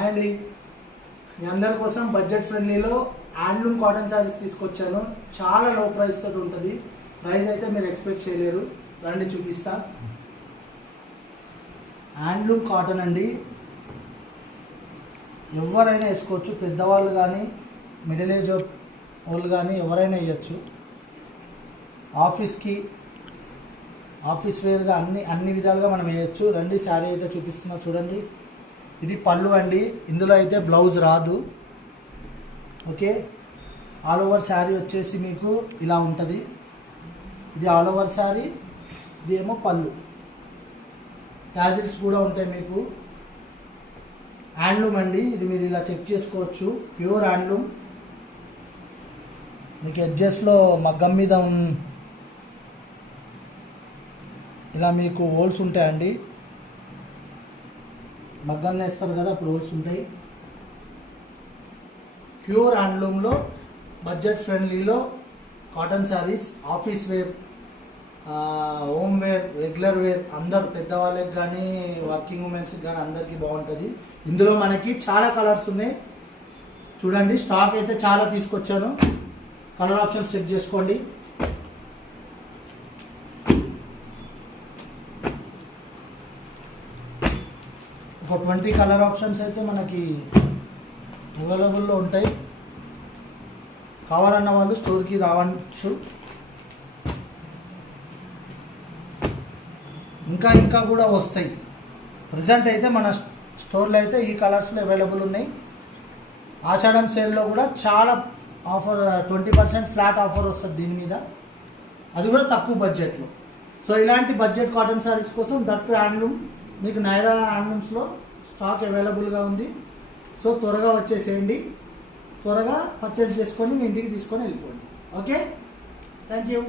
And మీ అందరి కోసం budget ఫ్రెండ్లీలో handloom cotton saris తీసుకొచ్చాను. చాలా లో ప్రైస్ తోటి ఉంటుంది. ప్రైస్ అయితే మీరు ఎక్స్పెక్ట్ చేయలేరు. రండి చూపిస్తా. హ్యాండ్లూమ్ కాటన్ అండి, ఎవరైనా వేసుకోవచ్చు. పెద్దవాళ్ళు కానీ మిడిల్ ఏజ్ వాళ్ళు కానీ ఎవరైనా వేయచ్చు. ఆఫీస్కి ఆఫీస్ వేర్గా అన్ని విధాలుగా మనం వేయచ్చు. రండి శారీ అయితే చూపిస్తున్నా చూడండి. ఇది పళ్ళు అండి, ఇందులో అయితే బ్లౌజ్ రాదు. ఓకే, ఆల్ ఓవర్ శారీ వచ్చేసి మీకు ఇలా ఉంటుంది. ఇది ఆల్ ఓవర్ శారీ, ఇది ఏమో పళ్ళు. టాజిల్స్ కూడా ఉంటాయి మీకు. హ్యాండ్లూమ్ అండి, ఇది మీరు ఇలా చెక్ చేసుకోవచ్చు. Pure handloom. మీకు ఎడ్జెస్లో మగ్గం మీద ఇలా మీకు హోల్స్ ఉంటాయండి. మగ్గం వేస్తారు కదా, అప్పుడు హోల్స్ ఉంటాయి. ప్యూర్ హ్యాండ్లూమ్లో బడ్జెట్ ఫ్రెండ్లీలో cotton sarees, office wear, home wear, regular wear, అందరు పెద్దవాళ్ళకి కానీ వర్కింగ్ ఉమెన్స్కి కానీ అందరికీ బాగుంటుంది. ఇందులో మనకి చాలా కలర్స్ ఉన్నాయి చూడండి. స్టాక్ అయితే చాలా తీసుకొచ్చాను. కలర్ ఆప్షన్స్ చెక్ చేసుకోండి. ఒక 20 కలర్ ఆప్షన్స్ అయితే మనకి అవైలబుల్లో ఉంటాయి. కావాలన్న వాళ్ళు స్టోర్కి రావచ్చు. ఇంకా కూడా వస్తాయి. ప్రజెంట్ అయితే మన స్టోర్లో అయితే ఈ కలర్స్లో అవైలబుల్ ఉన్నాయి. ఆషాఢం సేల్లో కూడా చాలా ఆఫర్, 20% ఫ్లాట్ ఆఫర్ వస్తుంది దీని మీద. అది కూడా తక్కువ బడ్జెట్లో. సో ఇలాంటి బడ్జెట్ కాటన్ శారీస్ కోసం దట్టు హ్యాండ్లూమ్ మీకు నైరా హ్యాండ్లూమ్స్లో స్టాక్ అవైలబుల్గా ఉంది. సో త్వరగా వచ్చేసేయండి, త్వరగా పర్చేస్ చేసుకొని మీ ఇంటికి తీసుకొని వెళ్ళిపోండి. Okay, thank you.